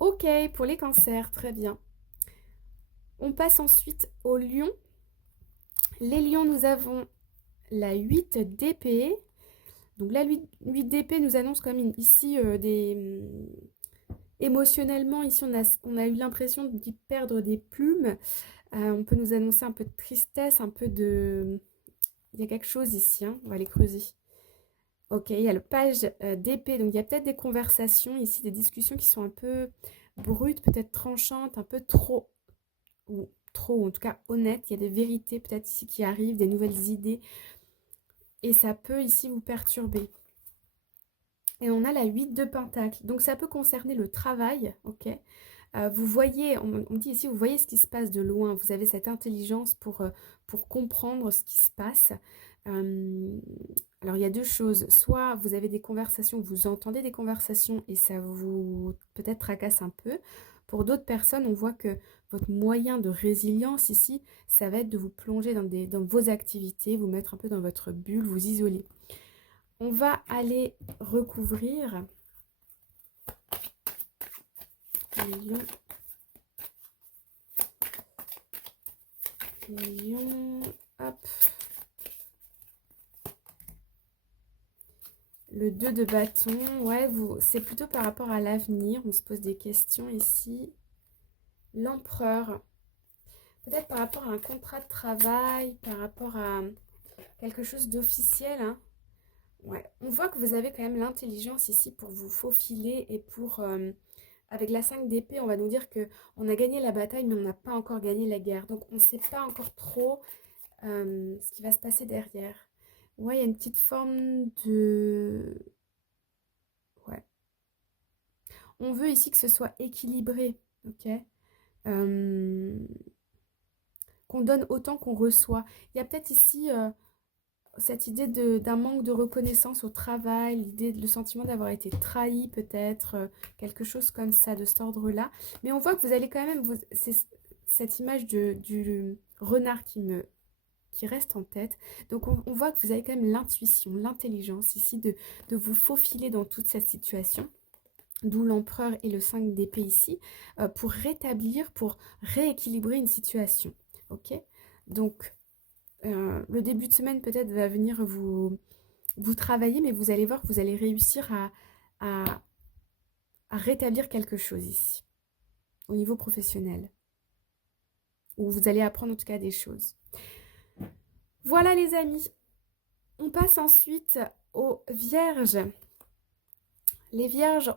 Ok, pour les cancers, très bien. On passe ensuite aux lions. Les lions, nous avons la 8 d'épée. Donc la 8 d'épée nous annonce comme ici émotionnellement, ici on a eu l'impression d'y perdre des plumes. On peut nous annoncer un peu de tristesse, un peu de... Il y a quelque chose ici, hein, on va les creuser. Ok, il y a le page d'épée, donc il y a peut-être des conversations ici, des discussions qui sont un peu brutes, peut-être tranchantes, un peu trop, ou trop, en tout cas honnêtes. Il y a des vérités peut-être ici qui arrivent, des nouvelles idées, et ça peut ici vous perturber. Et on a la 8 de Pentacle, donc ça peut concerner le travail, ok. Vous voyez, on dit ici, vous voyez ce qui se passe de loin, vous avez cette intelligence pour comprendre ce qui se passe. Euh, alors il y a deux choses, soit vous avez des conversations, vous entendez des conversations et ça vous peut-être tracasse un peu. Pour d'autres personnes, on voit que votre moyen de résilience ici, ça va être de vous plonger dans vos activités, vous mettre un peu dans votre bulle, vous isoler. On va aller recouvrir les lions. Les lions, hop. Le 2 de bâton, ouais, c'est plutôt par rapport à l'avenir. On se pose des questions ici. L'empereur, peut-être par rapport à un contrat de travail, par rapport à quelque chose d'officiel, hein. Ouais, on voit que vous avez quand même l'intelligence ici pour vous faufiler et pour... avec la 5 d'épée, on va nous dire que on a gagné la bataille, mais on n'a pas encore gagné la guerre. Donc on ne sait pas encore trop ce qui va se passer derrière. Ouais, il y a une petite forme de... Ouais. On veut ici que ce soit équilibré, ok. Euh, qu'on donne autant qu'on reçoit. Il y a peut-être ici cette idée d'un manque de reconnaissance au travail, le sentiment d'avoir été trahi peut-être, quelque chose comme ça, de cet ordre-là. Mais on voit que vous allez quand même, c'est cette image du renard qui reste en tête. Donc on voit que vous avez quand même l'intuition, l'intelligence ici de vous faufiler dans toute cette situation. D'où l'empereur et le 5 d'épée ici, pour rétablir, pour rééquilibrer une situation. Ok. Donc, le début de semaine peut-être va venir vous travailler, mais vous allez voir que vous allez réussir à, à rétablir quelque chose ici, au niveau professionnel, où vous allez apprendre en tout cas des choses. Voilà les amis, on passe ensuite aux vierges. Les vierges,